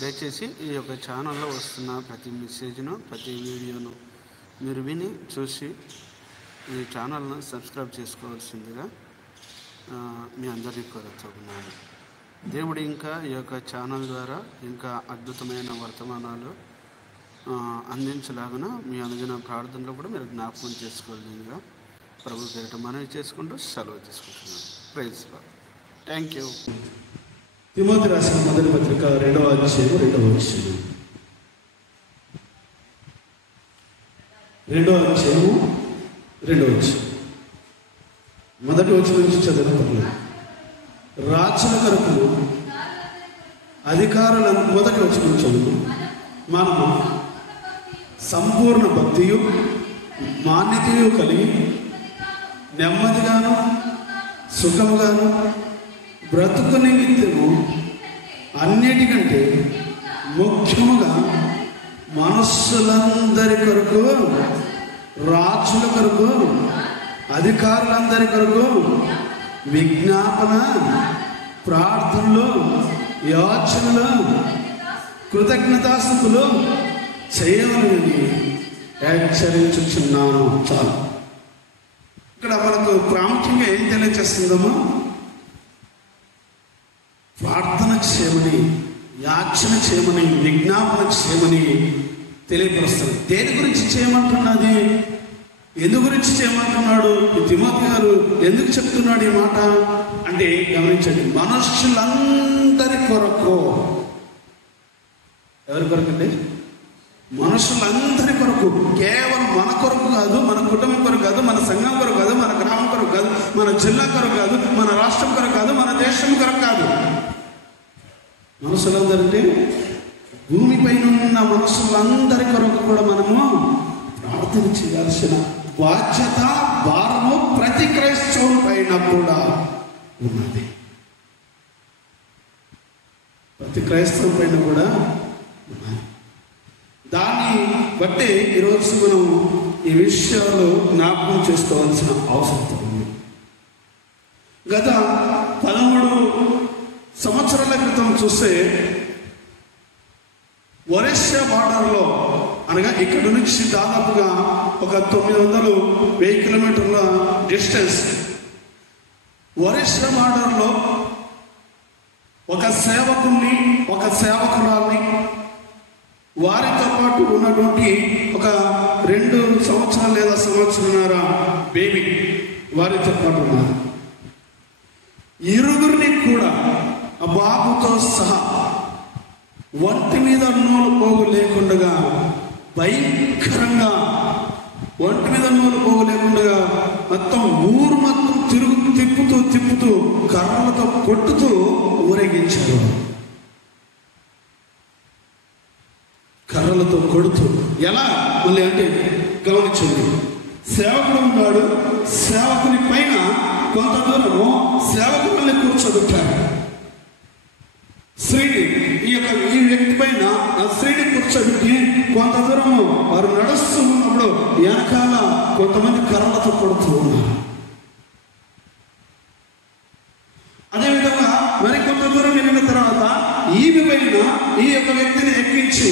దయచేసి ఈ యొక్క ఛానల్లో వస్తున్న ప్రతి మెసేజ్ను, ప్రతి వీడియోను మీరు విని చూసి ఈ ఛానల్ను సబ్స్క్రైబ్ చేసుకోవాల్సిందిగా మీ అందరినీ కోరుతున్నాను. దేవుడు ఇంకా ఈ యొక్క ఛానల్ ద్వారా ఇంకా అద్భుతమైన వర్తమానాలు అందించలాగున మీ అనుదిన ప్రార్థనలో కూడా మీరు జ్ఞాపకం చేసుకోవాలిగా ప్రభు పేరిట మనవి చేసుకుంటూ సెలవు తీసుకుంటున్నాను. Praise Lord. Thank you. Timothy రాసిన మొదటి పత్రిక 2వ అధ్యాయం 2వ వచనం. 2వ అధ్యాయము 2వ వచనం. మొదటి వచనం నుంచి చదవడం. రాజుల కొరకు అధికారులను మొదటి వచనం చదువు. మనము సంపూర్ణ భక్తియు మాన్యతయు కలిగి నెమ్మదిగాను సుఖముగాను బ్రతుకు నిమిత్తము అన్నిటికంటే ముఖ్యముగా మనుషులందరి కొరకు, రాజుల కొరకు, అధికారులందరి కొరకు విజ్ఞాపన, ప్రార్థనలు, యాచనలు, కృతజ్ఞతాస్తుతులు చేయవలనని హెచ్చరించుచున్నాను. చాలు. ఇక్కడ మనకు ప్రాముఖ్యంగా ఏం తెలియజేస్తుందమ్మా? ప్రార్థన చేయమని, యాచన చేయమని, విజ్ఞాపన చేయమని తెలియపరుస్తుంది. దేని గురించి చేయమంటున్నది? ఎందు గురించి చేయమంటున్నాడు? తిమోతి గారు ఎందుకు చెప్తున్నాడు ఈ మాట అంటే గమనించండి. మనుషులందరి కొరకు. ఎవరి కొరకు అండి? మనుషులందరి కొరకు. కేవలం మన కొరకు కాదు, మన కుటుంబం కొరకు కాదు, మన సంఘం కొరకు కాదు, మన గ్రామం కొరకు కాదు, మన జిల్లా కొరకు కాదు, మన రాష్ట్రం కొరకు కాదు, మన దేశం కొరకు కాదు. మనుషులందరంటే భూమిపైన ఉన్న మనుషులందరి కొరకు కూడా మనము ప్రార్థన చేయాల్సిన బాధ్యత, భారము ప్రతి క్రైస్తవుని పైన కూడా ఉన్నది. ప్రతి క్రైస్తవం పైన కూడా ఉన్నది. దాన్ని బట్టి ఈరోజు మనం ఈ విషయాలు జ్ఞాపకం చేసుకోవాల్సిన అవసరం ఉంది. గత 13 సంవత్సరాల క్రితం చూస్తే ఒరిస్సా బార్డర్లో, అనగా ఇక్కడ నుంచి దాదాపుగా ఒక 900-1000 కిలోమీటర్ల డిస్టెన్స్, ఒరిస్సా బార్డర్లో ఒక సేవకుని, ఒక సేవకురాల్ని, వారితో పాటు ఉన్నటువంటి ఒక 2 సంవత్సరాలు లేదా సంవత్సరంన్నర బేబీ వారితో పాటు ఉన్నారు. ఇరుగురిని కూడా ఆ బాబుతో సహా ఒంటి మీద నూలు పోగు లేకుండా భయంకరంగా, ఒంటి మీద నూలు పోగు లేకుండా మొత్తం ఊరు మొత్తం తిప్పుతూ కర్రలతో కొట్టుతూ ఊరేగించారు. కర్రలతో కొడుతూ. ఎలా మళ్ళీ అంటే గమనించండి. సేవకుడు ఉన్నాడు, సేవకుని పైన కొంత దూరము సేవకుల్ని కూర్చోబెట్టారు. స్త్రీని, ఈ వ్యక్తి పైన ఆ స్త్రీని కూర్చోబెట్టి కొంత దూరము వారు నడుస్తూ ఉన్నప్పుడు వెనకాల కొంతమంది కర్రలతో కొడుతూ ఉన్నారు. అదేవిధంగా మరి కొంత దూరం వెళ్ళిన తర్వాత ఈమె పైన ఈ యొక్క వ్యక్తిని ఎక్కించి,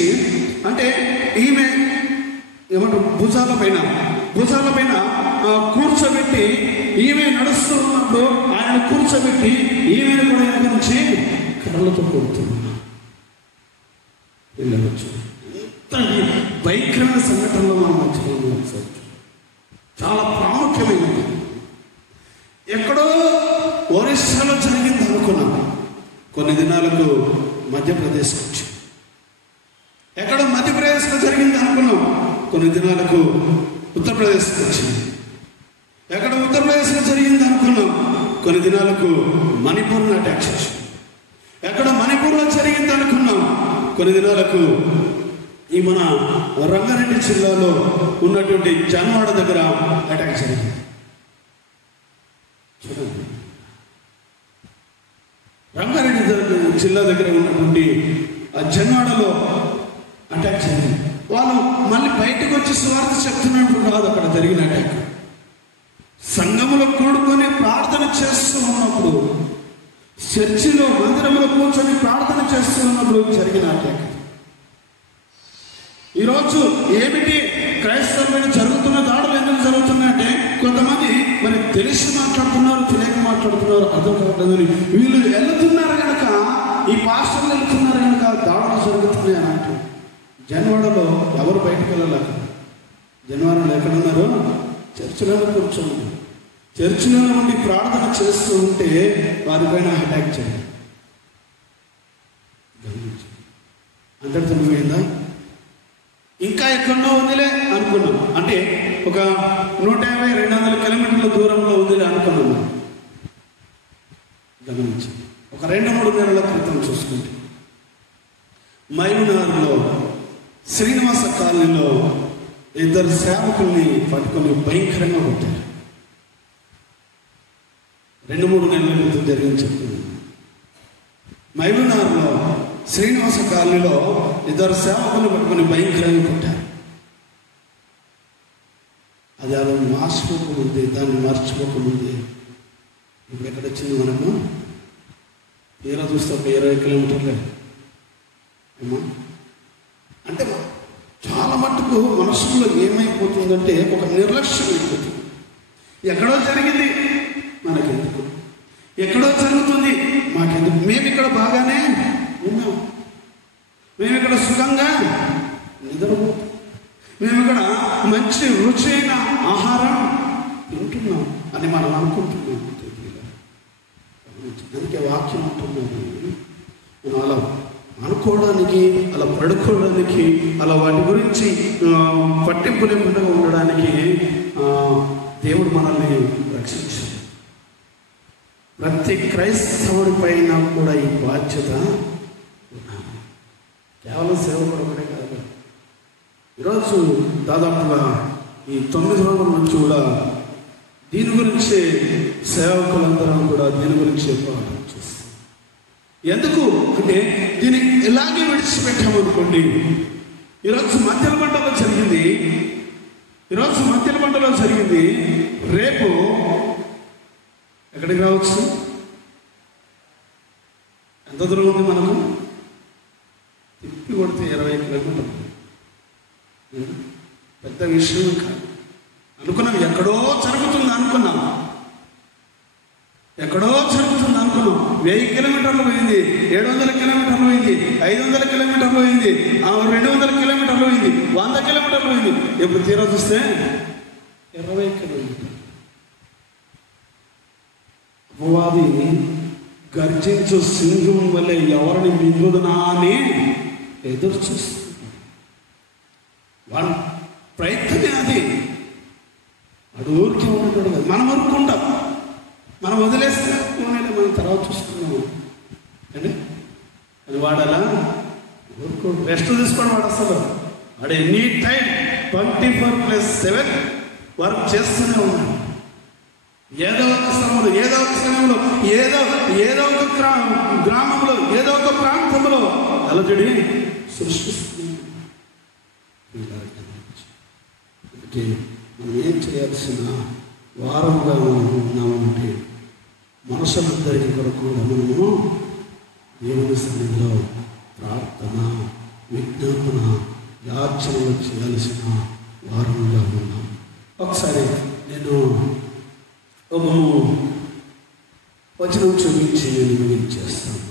అంటే ఈమె ఏమంటారు భుజాల పైన కూర్చోబెట్టి, ఈమె నడుస్తూ ఉన్నప్పుడు ఆయన కూర్చోబెట్టి ఈమెను కూడా వెనక నుంచి కర్రలతో కొడుతున్నారు. వెళ్ళవచ్చు. ఎంత భయంకరమైన సంఘటనలో మనం మర్చిపోవచ్చు. చాలా ప్రాముఖ్యమైనది. ఎక్కడో ఒరిస్సాలో జరిగింది అనుకున్నాం, కొన్ని దినాలకు మధ్యప్రదేశ్కి వచ్చి. ఎక్కడో మధ్యప్రదేశ్లో జరిగింది అనుకున్నాం, కొన్ని దినాలకు ఉత్తరప్రదేశ్కి వచ్చింది. ఎక్కడ ఉత్తరప్రదేశ్లో జరిగింది అనుకున్నాం, కొన్ని దినాలకు మణిపూర్లో అటాక్ చేసి. ఎక్కడ మణిపూర్లో జరిగింది అనుకున్నాం, కొన్ని దినాలకు ఈ మన రంగారెడ్డి జిల్లాలో ఉన్నటువంటి జన్వాడ దగ్గర అటాక్ జరిగింది. రంగారెడ్డి జిల్లా దగ్గర ఉన్నటువంటి ఆ జన్వాడలో అటాక్ జరిగింది. వాళ్ళు మళ్ళీ బయటకు వచ్చి స్వార్థ చెప్తున్నప్పుడు కాదు అక్కడ జరిగిన అటాక్. సంఘములో కూడుకొని ప్రార్థన చేస్తూ ఉన్నప్పుడు చర్చిలో మందిరంలో కూర్చొని ప్రార్థన చేస్తున్నప్పుడు జరిగిన అటాక్. ఈరోజు ఏమిటి క్రైస్తవుల మీద జరుగుతున్న దాడులు ఎందుకు జరుగుతున్నాయంటే కొంతమంది మరి తెలిసి మాట్లాడుతున్నారు, తెలియక మాట్లాడుతున్నారు, అర్థం కావట్లేదని వీళ్ళు వెళ్తున్నారు కనుక, ఈ పాస్టర్లు వెళ్తున్నారు కనుక దాడులు జరుగుతున్నాయి అని అంటారు. జనవాడలో ఎవరు బయటకు వెళ్ళలేక, జనవాడలో ఎక్కడున్నారు? చర్చిలో కూర్చోండి. చర్చిలో ఉండి ప్రార్థన చేస్తూ ఉంటే వారిపైన అటాక్ చేయండి. అంతటితో పోయిందా? ఇంకా ఎక్కడో ఉందిలే అనుకున్నాం. అంటే ఒక 150-200 కిలోమీటర్ల దూరంలో ఉందిలే అనుకున్నాము. గమనించి ఒక 2-3 నెలల క్రితం చూసుకుంటే మైనార్లో శ్రీనివాస కాలనీలో 2 సేవకుల్ని పట్టుకొని భయంకరంగా కొట్టారు. 2-3 నెలల క్రితం జరిగింది చెప్తుంది. మైనార్లో శ్రీనివాస కాలనీలో 2 సేవకులు పట్టుకొని భయంకరంగా కొట్టారు. అది అలా మార్చిపోకముంది, దాన్ని మర్చిపోకముంది ఇప్పుడు ఎక్కడొచ్చింది మనకు? తీరా చూస్తే ఒక 20 కిలోమీటర్లే ఏమో. అంటే చాలా మట్టుకు మనసులో ఏమైపోతుందంటే ఒక నిర్లక్ష్యం అయిపోతుంది. ఎక్కడో జరిగింది మనకెందుకు, ఎక్కడో జరుగుతుంది మాకెందుకు, మేము ఇక్కడ బాగానే ఉన్నాం, మేము ఇక్కడ సుఖంగా నిద్రపోతాం, మేము ఇక్కడ మంచి రుచైన ఆహారం తింటున్నాం అని మనం అనుకుంటున్నాం. అందుకే వాక్యం అంటున్నాను, మనం అలా అనుకోవడానికి, అలా పడుకోవడానికి, అలా వాటి గురించి పట్టింపు లేకుండా ఉండడానికి దేవుడు మనల్ని రక్షించాడు. ప్రతి క్రైస్తవుడి పైన కూడా ఈ బాధ్యత కేవలం సేవకుడు ఒకటే కాదు. ఈరోజు దాదాపుగా ఈ 9 రోజుల నుంచి కూడా దీని గురించి సేవకులందరం కూడా దీని గురించి పోరాటం చేస్తాం. ఎందుకు అంటే దీన్ని ఇలాగే విడిచిపెట్టామనుకోండి, ఈరోజు మధ్యల మండలో జరిగింది, రేపు ఎక్కడికి రావచ్చు? ఎంత దూరం ఉంది మనకు? తిప్పి కొడితే 20 కిలోమీటర్లు. పెద్ద విషయం కాదు. అనుకున్నాం ఎక్కడో జరుగుతుంది అనుకున్నాం, 1000 కిలోమీటర్లు పోయింది, 700 కిలోమీటర్లు పోయింది, 500 కిలోమీటర్లు పోయింది, 200 కిలోమీటర్లు పోయింది, 100 కిలోమీటర్లు పోయింది. ఎప్పుడు తీరా చూస్తే 20 కిలోమీటర్లు. అపవాది గర్జించు సింహం వల్లే ఎవరిని మింగుదనా అని ఎదురు చూస్తుంది. వాడు ప్రయత్నమే అది. వాడు ఊరికే ఉండడు కదా, మనం ఊరుకుంటాం, మనం వదిలేస్తే మనం తర్వాత చూసుకున్నాము అంటే అది వాడాలా? ఊరుకోడు, రెస్ట్ తీసుకోవడం వాడు అసలు. వాడు ఎనీ టైం 24/7 వర్క్ చేస్తూనే ఉన్నాడు. ఏదో ఒక సమయంలో, ఏదో ఒక గ్రామంలో, ఏదో ఒక ప్రాంతంలో అలజడి సృష్టిస్తుంది. అంటే మనం ఏం చేయాల్సిన వారముగా మనం ఉన్నామంటే మనుషులందరికీ కొరకు మనము దేవుని సన్నిధిలో ప్రార్థన, విజ్ఞాపన, యాచనలు చేయాల్సిన వారముగా ఉన్నాం. ఒకసారి నేను ఒక వచనం చూపించి నేను ముగించేస్తాను.